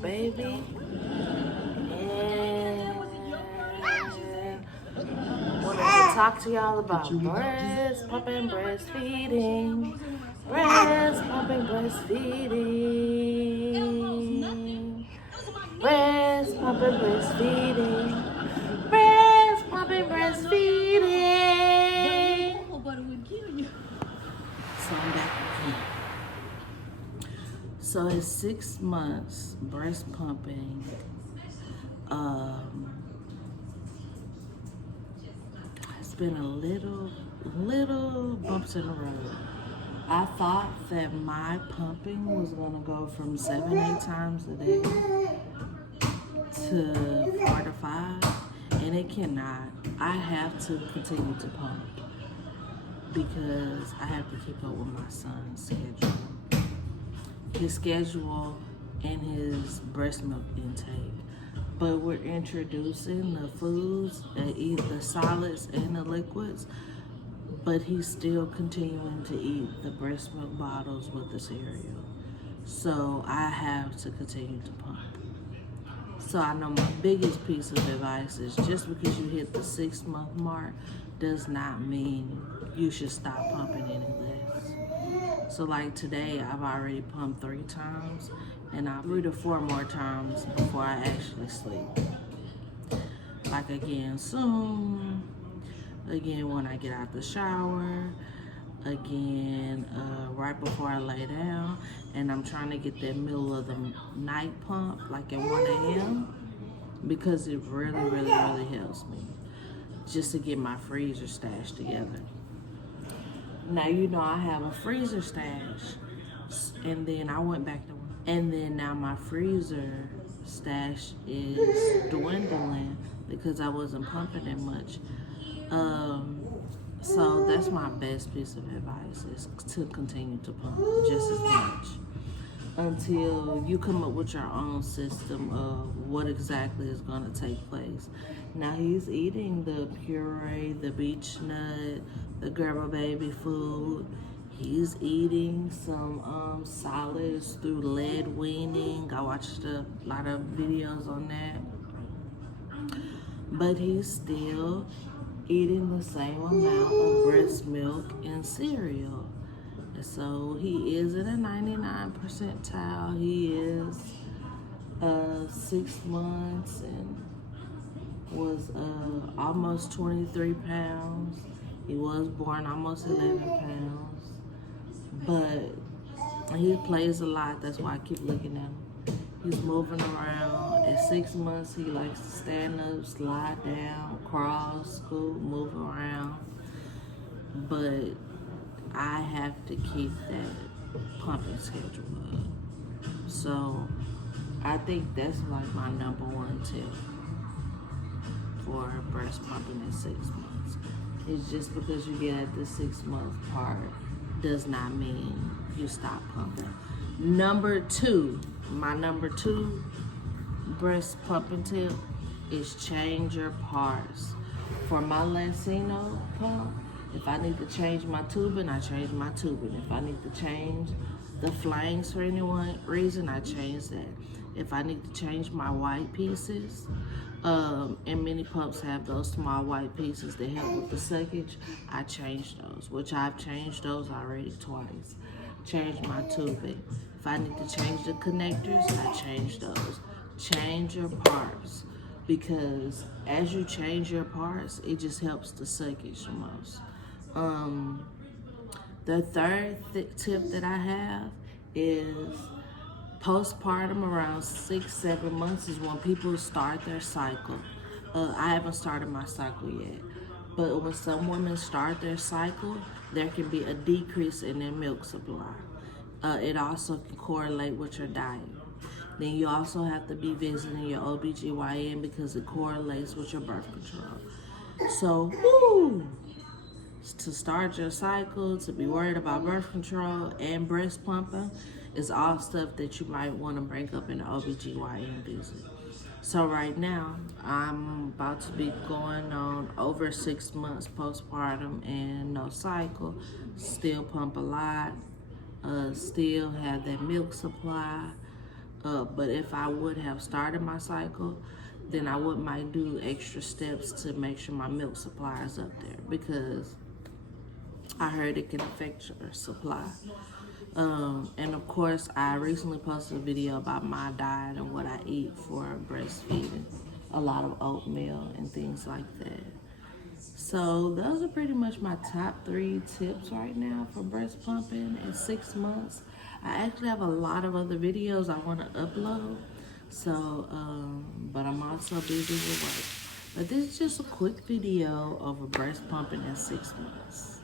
baby. And wanted to talk to y'all about breast pumping, breastfeeding. Breast pumping, breastfeeding. Breast pumping, breastfeeding. Breast pumping, breastfeeding. So I'm back again. So it's 6 months breast pumping. It's been a little bumps in the road. I thought that my pumping was gonna go from 7-8 times a day to 4 to 5, and it cannot. I have to continue to pump because I have to keep up with my son's schedule. His schedule and his breast milk intake. But we're introducing the foods, the solids and the liquids, but he's still continuing to eat the breast milk bottles with the cereal. So I have to continue to pump. So I know my biggest piece of advice is just because you hit the 6-month mark does not mean you should stop pumping any less. So like today, I've already pumped 3 times, and I'll 3 to 4 more times before I actually sleep. Like again soon, again when I get out the shower, again right before I lay down, and I'm trying to get that middle of the night pump, like at 1 a.m. because it really helps me just to get my freezer stash together. Now, you know, I have a freezer stash, and then I went back to work. And then now my freezer stash is dwindling because I wasn't pumping it much. So that's my best piece of advice is to continue to pump just as much until you come up with your own system of what exactly is going to take place. Now he's eating the puree, the beech nut, the Gerber baby food. He's eating some solids through lead weaning. I watched a lot of videos on that. But he's still eating the same amount of breast milk and cereal. So he is at a 99 percentile. He is 6 months and was almost 23 pounds. He was born almost 11 pounds. But he plays a lot. That's why I keep looking at him. He's moving around. At 6 months, he likes to stand up, slide down, crawl, scoot, move around. But I have to keep that pumping schedule up. So I think that's like my number 1 tip for breast pumping at 6 months. It's just because you get at the 6-month part does not mean you stop pumping. My number two breast pumping tip is change your parts. For my Lancino pump, if I need to change my tubing, I change my tubing. If I need to change the flanks for any reason, I change that. If I need to change my white pieces, and many pumps have those small white pieces that help with the suckage, I change those, which I've changed those already twice. Change my tubing. If I need to change the connectors, I change those. Change your parts, because as you change your parts, it just helps the suckage the most. The third tip that I have is postpartum around 6-7 months is when people start their cycle. I haven't started my cycle yet, but when some women start their cycle, there can be a decrease in their milk supply. It also can correlate with your diet. Then you also have to be visiting your OBGYN because it correlates with your birth control. So, to start your cycle, to be worried about birth control and breast pumping is all stuff that you might want to bring up in an OBGYN visit. So right now, I'm about to be going on over 6 months postpartum and no cycle. Still pump a lot. Still have that milk supply. up. But if I would have started my cycle, then I might do extra steps to make sure my milk supply is up there, because I heard it can affect your supply. And of course, I recently posted a video about my diet and what I eat for breastfeeding. A lot of oatmeal and things like that. So those are pretty much my top 3 tips right now for breast pumping at 6 months. I actually have a lot of other videos I want to upload. So, but I'm also busy with work. But this is just a quick video of a breast pumping at 6 months.